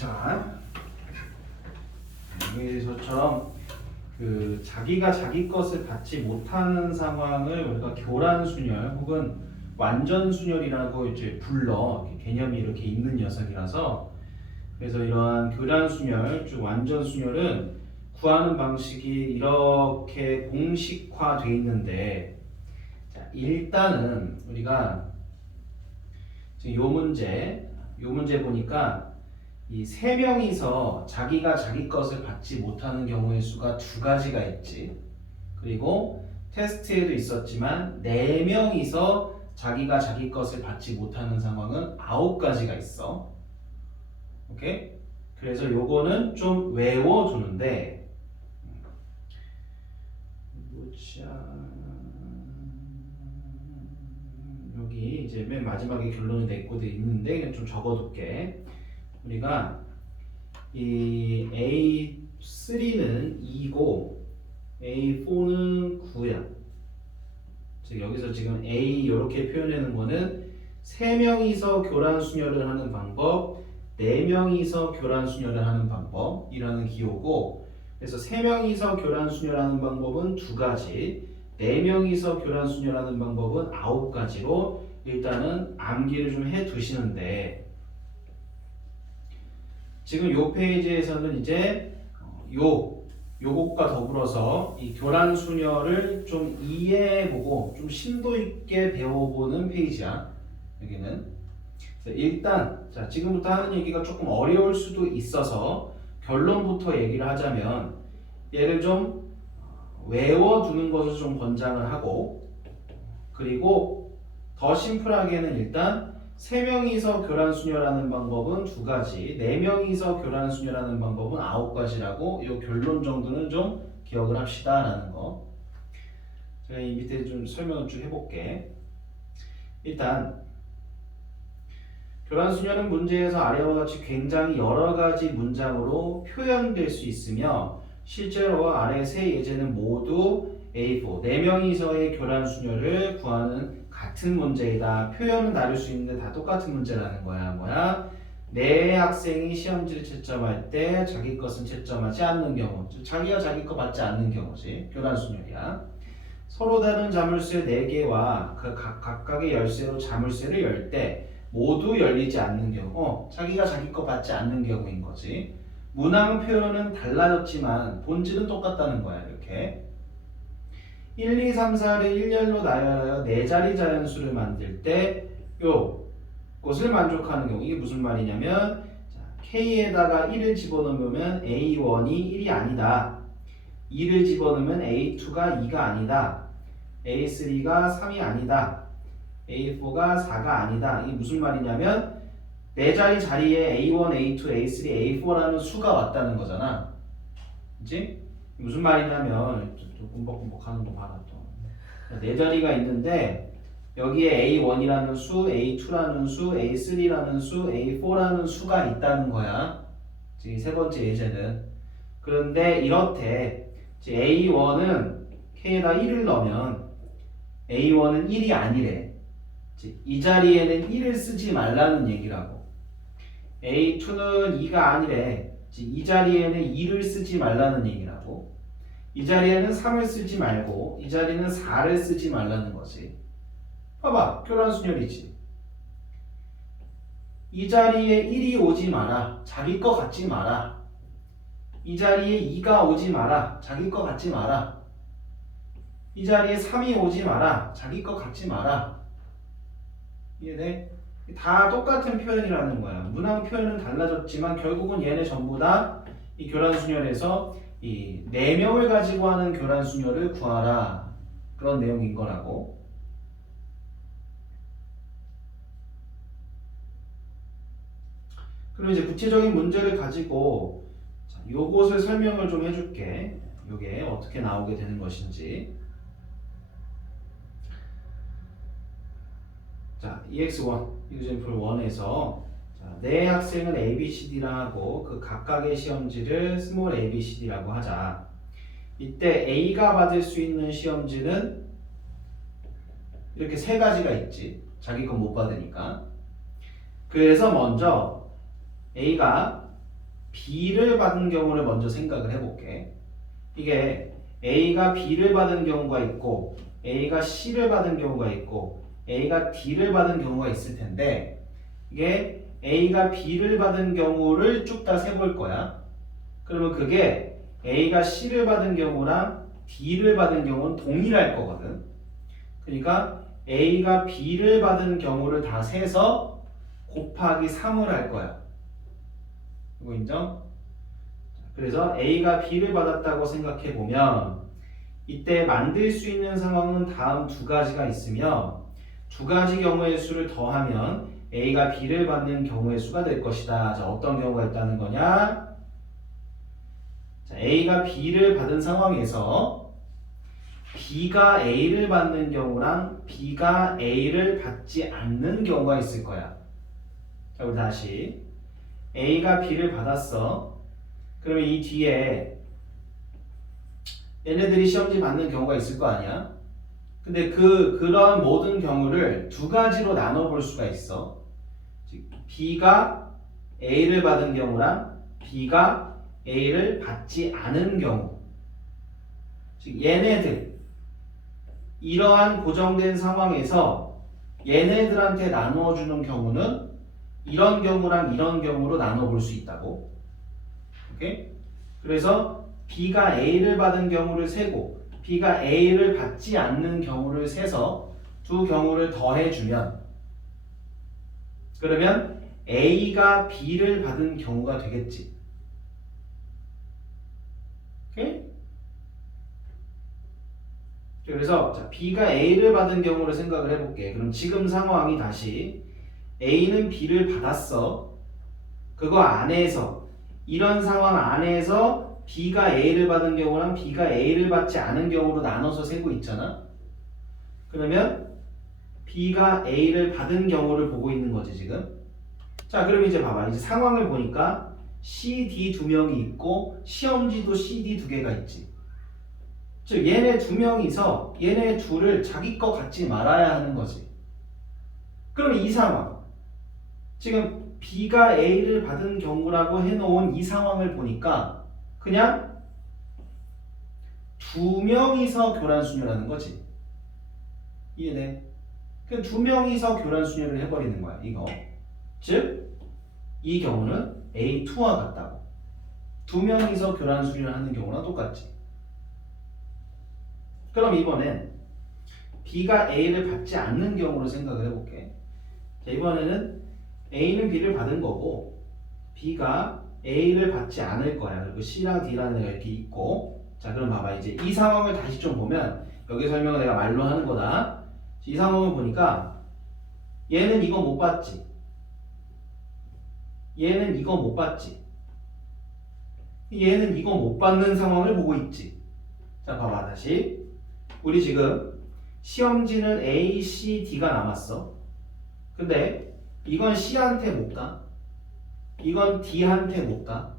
자, 여기서처럼 자기가 자기 것을 받지 못하는 상황을 우리가 교란순열 혹은 완전순열이라고 이제 불러. 개념이 이렇게 있는 녀석이라서, 그래서 이러한 교란순열, 즉 완전순열은 구하는 방식이 이렇게 공식화돼 있는데, 자, 일단은 우리가 지금 요 문제 보니까 이 세 명이서 자기가 자기 것을 받지 못하는 경우의 수가 두 가지가 있지. 그리고 테스트에도 있었지만 네 명이서 자기가 자기 것을 받지 못하는 상황은 9가지가 있어. 오케이? 그래서 요거는 좀 외워두는데, 여기 이제 맨 마지막에 결론이 내고도 있는데 좀 적어둘게. 우리가 이 A3는 2고 A4는 9야. 즉 여기서 지금 A 이렇게 표현하는 거는 3명이서 교란순열을 하는 방법, 4명이서 교란순열을 하는 방법이라는 기호고, 그래서 3명이서 교란순열하는 방법은 2가지, 4명이서 교란순열하는 방법은 9가지로 일단은 암기를 좀 해두시는데, 지금 요 페이지에서는 이제 요것과 더불어서 이 교란순열을 좀 이해해보고 좀 심도 있게 배워보는 페이지야. 여기는 일단 자, 지금부터 하는 얘기가 조금 어려울 수도 있어서 결론부터 얘기를 하자면, 얘를 좀 외워두는 것을 좀 권장을 하고, 그리고 더 심플하게는 일단 3명이서 교란순열하는 방법은 2가지, 4명이서 교란순열하는 방법은 9가지라고 이 결론 정도는 좀 기억을 합시다 라는 거. 제가 이 밑에 좀 설명을 쭉 해볼게. 일단 교란순열은 문제에서 아래와 같이 굉장히 여러 가지 문장으로 표현될 수 있으며, 실제로 아래 세 예제는 모두 A4, 4명이서의 교란순열을 구하는 같은 문제이다. 표현은 다를 수 있는데 다 똑같은 문제라는 거야. 뭐야? 내 학생이 시험지를 채점할 때 자기 것은 채점하지 않는 경우, 즉 자기가 자기 거 받지 않는 경우지. 교란순열이야. 서로 다른 자물쇠 4개와 그 각각의 열쇠로 자물쇠를 열 때 모두 열리지 않는 경우, 자기가 자기 거 받지 않는 경우인 거지. 문항 표현은 달라졌지만 본질은 똑같다는 거야. 이렇게 1, 2, 3, 4를 일렬로 나열하여 4자리 자연수를 만들 때 요것을 만족하는 경우, 이게 무슨 말이냐면, 자, K에다가 1을 집어넣으면 A1이 1이 아니다. 2를 집어넣으면 A2가 2가 아니다. A3가 3이 아니다. A4가 4가 아니다. 이게 무슨 말이냐면 4자리 자리에 A1, A2, A3, A4라는 수가 왔다는 거잖아. 그치? 무슨 말이냐면, 꿈벅꿈벅 하는 거 봐라 또. 4자리가 있는데 여기에 A1이라는 수, A2라는 수, A3라는 수, A4라는 수가 있다는 거야. 지금 세 번째 예제는. 그런데 이렇대. A1은 K에다 1을 넣으면 A1은 1이 아니래. 이 자리에는 1을 쓰지 말라는 얘기라고. A2는 2가 아니래. 이 자리에는 2를 쓰지 말라는 얘기라고. 이 자리에는 3을 쓰지 말고 이 자리는 4를 쓰지 말라는 거지. 봐봐, 교란순열이지. 이 자리에 1이 오지 마라. 자기 거 갖지 마라. 이 자리에 2가 오지 마라. 자기 거 갖지 마라. 이 자리에 3이 오지 마라. 자기 거 갖지 마라. 이해돼? 다 똑같은 표현이라는 거야. 문항 표현은 달라졌지만 결국은 얘네 전부 다 이 교란순열에서 이 4명을 가지고 하는 교란순열을 구하라. 그런 내용인 거라고. 그리고 이제 구체적인 문제를 가지고 요것을 설명을 좀 해줄게. 요게 어떻게 나오게 되는 것인지. 자, EX1, example 1에서 내 학생은 ABCD라 하고 그 각각의 시험지를 스몰 ABCD라고 하자. 이때 A가 받을 수 있는 시험지는 이렇게 3가지가 있지. 자기 건 못 받으니까. 그래서 먼저 A가 B를 받은 경우를 먼저 생각을 해볼게. 이게 A가 B를 받은 경우가 있고 A가 C를 받은 경우가 있고 A가 D를 받은 경우가 있을 텐데 이게 A가 B를 받은 경우를 쭉 다 세볼 거야. 그러면 그게 A가 C를 받은 경우랑 D를 받은 경우는 동일할 거거든. 그러니까 A가 B를 받은 경우를 다 세서 곱하기 3을 할 거야. 이거 인정? 그래서 A가 B를 받았다고 생각해 보면 이때 만들 수 있는 상황은 다음 두 가지가 있으며 두 가지 경우의 수를 더하면 A가 B를 받는 경우의 수가 될 것이다. 자, 어떤 경우가 있다는 거냐? 자, A가 B를 받은 상황에서 B가 A를 받는 경우랑 B가 A를 받지 않는 경우가 있을 거야. 자, 우리 다시 A가 B를 받았어. 그러면 이 뒤에 얘네들이 시험지 받는 경우가 있을 거 아니야? 근데 그런 모든 경우를 두 가지로 나눠 볼 수가 있어. 즉, B가 A를 받은 경우랑 B가 A를 받지 않은 경우. 즉, 얘네들 이러한 고정된 상황에서 얘네들한테 나누어 주는 경우는 이런 경우랑 이런 경우로 나눠 볼 수 있다고. 오케이? 그래서 B가 A를 받은 경우를 세고 B가 A를 받지 않는 경우를 세서 두 경우를 더해주면 그러면 A가 B를 받은 경우가 되겠지. 오케이? 그래서 자, B가 A를 받은 경우를 생각을 해볼게. 그럼 지금 상황이 다시 A는 B를 받았어. 그거 안에서 이런 상황 안에서 B가 A를 받은 경우랑 B가 A를 받지 않은 경우로 나눠서 세고 있잖아. 그러면 B가 A를 받은 경우를 보고 있는 거지 지금. 자, 그럼 이제 봐봐. 이제 상황을 보니까 C, D 두 명이 있고 시험지도 C, D 두 개가 있지. 즉 얘네 두 명이서 얘네 둘을 자기 거 갖지 말아야 하는 거지. 그럼 이 상황 지금 B가 A를 받은 경우라고 해놓은 이 상황을 보니까 그냥 두 명이서 교란순열하는 거지. 이해돼? 그 두 명이서 교란순열을 해버리는 거야. 이거. 즉, 이 경우는 A2와 같다고. 두 명이서 교란순열하는 경우랑 똑같지. 그럼 이번엔 B가 A를 받지 않는 경우로 생각을 해볼게. 자, 이번에는 A는 B를 받은 거고 B가 A를 받지 않을 거야. 그리고 C랑 D라는 애가 이렇게 있고 자, 그럼 봐봐. 이제 이 상황을 다시 좀 보면 여기 설명은 내가 말로 하는 거다. 이 상황을 보니까 얘는 이거 못 받지. 얘는 이거 못 받지. 얘는 이거 못 받는 상황을 보고 있지. 자, 봐봐. 다시. 우리 지금 시험지는 A, C, D가 남았어. 근데 이건 C한테 못 가. 이건 D한테 못 가.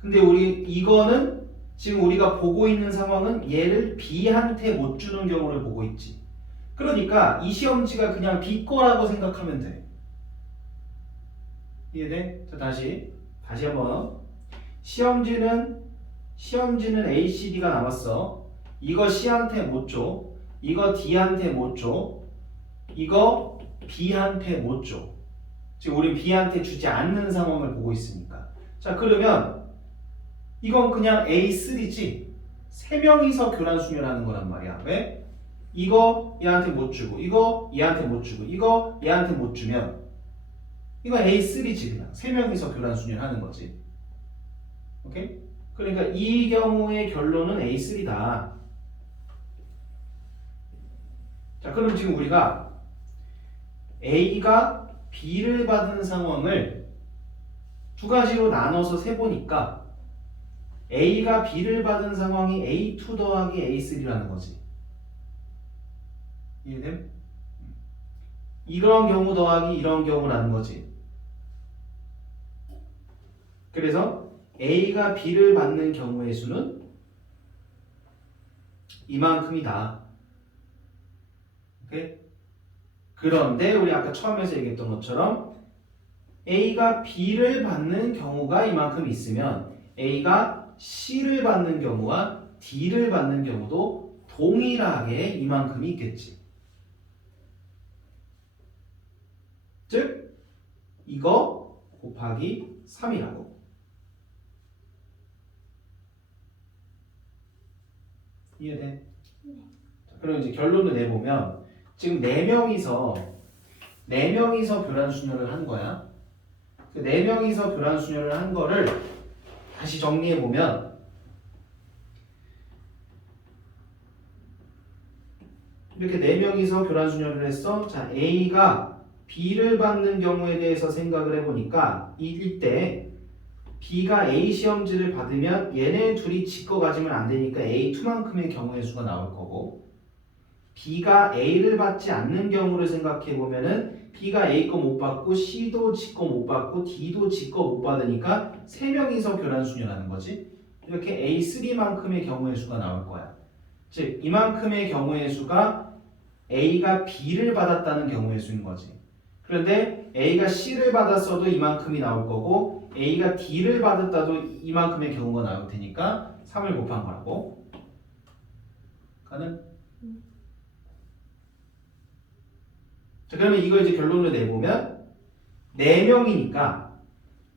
근데 우리 이거는 지금 우리가 보고 있는 상황은 얘를 B한테 못 주는 경우를 보고 있지. 그러니까 이 시험지가 그냥 B 거라고 생각하면 돼. 이해돼? 자, 다시 한번. 시험지는 A, C, D가 남았어. 이거 C한테 못 줘. 이거 D한테 못 줘. 이거 B한테 못 줘. 지금 우리 B한테 주지 않는 상황을 보고 있으니까. 자, 그러면 이건 그냥 A3지. 세 명이서 교란순열하는 거란 말이야. 왜? 이거 얘한테 못 주고 이거 얘한테 못 주고 이거 얘한테 못 주면 이거 A3지 그냥. 세 명이서 교란순열하는 거지. 오케이? 그러니까 이 경우의 결론은 A3다. 자, 그럼 지금 우리가 A가 B를 받은 상황을 두 가지로 나눠서 세보니까 A가 B를 받은 상황이 A2 더하기 A3라는 거지. 이해됨? 이런 경우 더하기 이런 경우라는 거지. 그래서 A가 B를 받는 경우의 수는 이만큼이다. 오케이? 그런데 우리 아까 처음에서 얘기했던 것처럼 A가 B를 받는 경우가 이만큼 있으면 A가 C를 받는 경우와 D를 받는 경우도 동일하게 이만큼이 있겠지. 즉 이거 곱하기 3이라고. 이해돼? 자, 그럼 이제 결론을 내보면 지금 4명이서 교란 수녀를 한 거야. 그 4명이서 교란 수녀를 한 거를 다시 정리해 보면 이렇게 4명이서 교란 수녀를 했어. 자, A가 B를 받는 경우에 대해서 생각을 해보니까 이때 B가 A 시험지를 받으면 얘네 둘이 지거 가지면 안 되니까 A2만큼의 경우의 수가 나올 거고, B가 A를 받지 않는 경우를 생각해 보면은 B가 A 거 못 받고 C도 지 거 못 받고 D도 지 거 못 받으니까 3명이서 교란 수녀라는 거지. 이렇게 A3만큼의 경우의 수가 나올 거야. 즉 이만큼의 경우의 수가 A가 B를 받았다는 경우의 수인 거지. 그런데 A가 C를 받았어도 이만큼이 나올 거고 A가 D를 받았다도 이만큼의 경우가 나올 테니까 3을 곱한 거라고. 가능? 자, 그러면 이걸 이제 결론을 내보면 4명이니까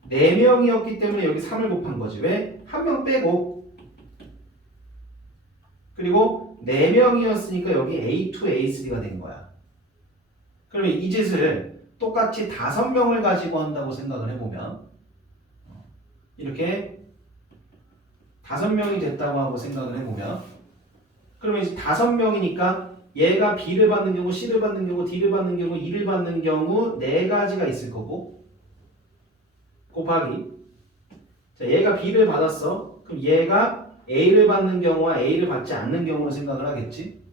4명이었기 때문에 여기 3을 곱한 거지. 왜? 1명 빼고. 그리고 4명이었으니까 여기 A2, A3가 된 거야. 그러면 이 짓을 똑같이 5명을 가지고 한다고 생각을 해보면 이렇게 5명이 됐다고 하고 생각을 해보면 그러면 이제 5명이니까 얘가 B를 받는 경우, C를 받는 경우, D를 받는 경우, E를 받는 경우 4가지가 있을 거고 곱하기 자 얘가 B를 받았어. 그럼 얘가 A를 받는 경우와 A를 받지 않는 경우로 생각을 하겠지.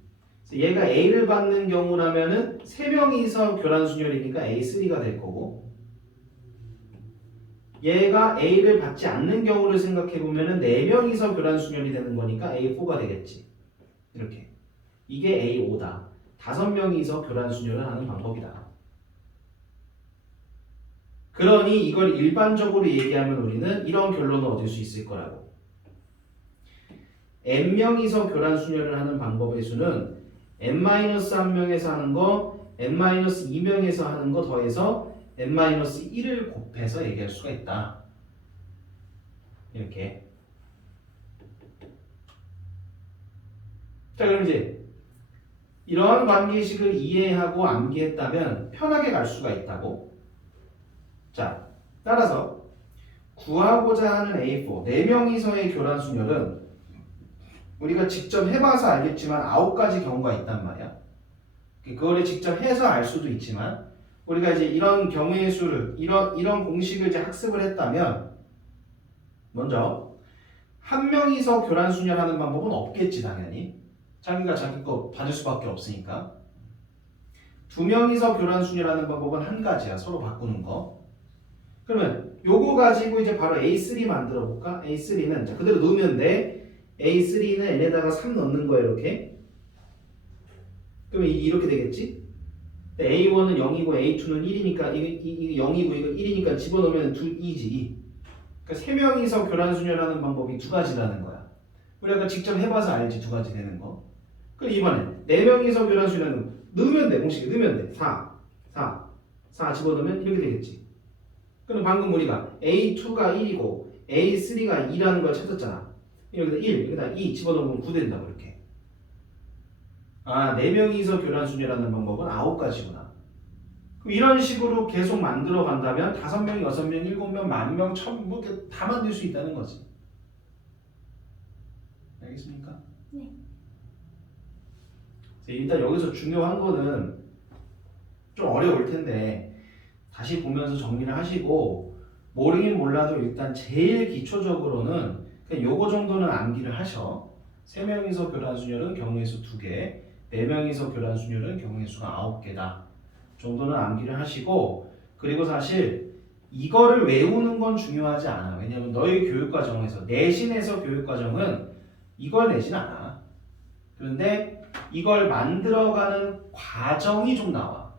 그래서 얘가 A를 받는 경우라면은 3명이서 교란 순열이니까 A3가 될 거고 얘가 A를 받지 않는 경우를 생각해 보면은 4명이서 교란 순열이 되는 거니까 A4가 되겠지. 이렇게. 이게 A5다. 5명이서 교란 순열을 하는 방법이다. 그러니 이걸 일반적으로 얘기하면 우리는 이런 결론을 얻을 수 있을 거라고. N명이서 교란 순열을 하는 방법의 수는 N-1명에서 하는 거, N-2명에서 하는 거 더해서 N-1을 곱해서 얘기할 수가 있다. 이렇게. 자, 그럼 이제 이러한 관계식을 이해하고 암기했다면 편하게 갈 수가 있다고. 자, 따라서 구하고자 하는 A4 4명이서의 교란 순열은 우리가 직접 해봐서 알겠지만 9가지 경우가 있단 말이야. 그거를 직접 해서 알 수도 있지만 우리가 이제 이런 경우의 수를 이런 공식을 이제 학습을 했다면 먼저 한 명이서 교란 순열하는 방법은 없겠지 당연히. 자기가 자기 거 받을 수밖에 없으니까. 2명이서 교란 순열하는 방법은 한 가지야. 서로 바꾸는 거. 그러면 요거 가지고 이제 바로 A3 만들어 볼까? A3는 자, 그대로 놓으면 돼. A3는 n에다가 3 넣는 거야 이렇게. 그러면 이렇게 되겠지? A1은 0이고 A2는 1이니까 이게 0이고 이거 1이니까 집어넣으면 2지. 그러니까 3명이서 교란 순열하는 방법이 2가지라는 거야. 우리가 직접 해봐서 알지 2가지 되는 거. 그럼 이번엔 4명이서 교란 순열하는 넣으면 돼. 공식에 넣으면 돼. 4 집어넣으면 이렇게 되겠지. 그럼 방금 우리가 A2가 1이고 A3가 2라는 걸 찾았잖아. 여기다 1, 여기다 2 집어넣으면 9 된다고 이렇게. 아, 4명이서 교란 순열하는 방법은 9가지구나. 그럼 이런 식으로 계속 만들어 간다면 5명, 6명, 7명, 10,000명, 1,000명 뭐 다 만들 수 있다는 거지. 알겠습니까? 네. 일단 여기서 중요한 거는 좀 어려울 텐데 다시 보면서 정리를 하시고 모르긴 몰라도 일단 제일 기초적으로는 그냥 요거 정도는 암기를 하셔. 3명이서 교란 순열은 경우의 수 2개, 4명이서 교란 순열은 경우의 수가 9개다. 정도는 암기를 하시고 그리고 사실 이거를 외우는 건 중요하지 않아. 왜냐면 너희 교육과정에서 내신에서 교육과정은 이걸 내진 않아. 그런데 이걸 만들어가는 과정이 좀 나와.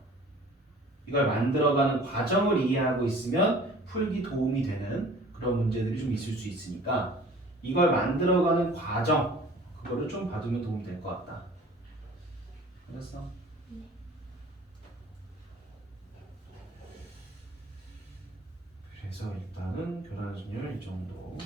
이걸 만들어가는 과정을 이해하고 있으면 풀기 도움이 되는 그런 문제들이 좀 있을 수 있으니까 이걸 만들어가는 과정 그거를 좀 봐두면 도움이 될 것 같다. 알았어? 그래서 일단은 교란순열 이 정도.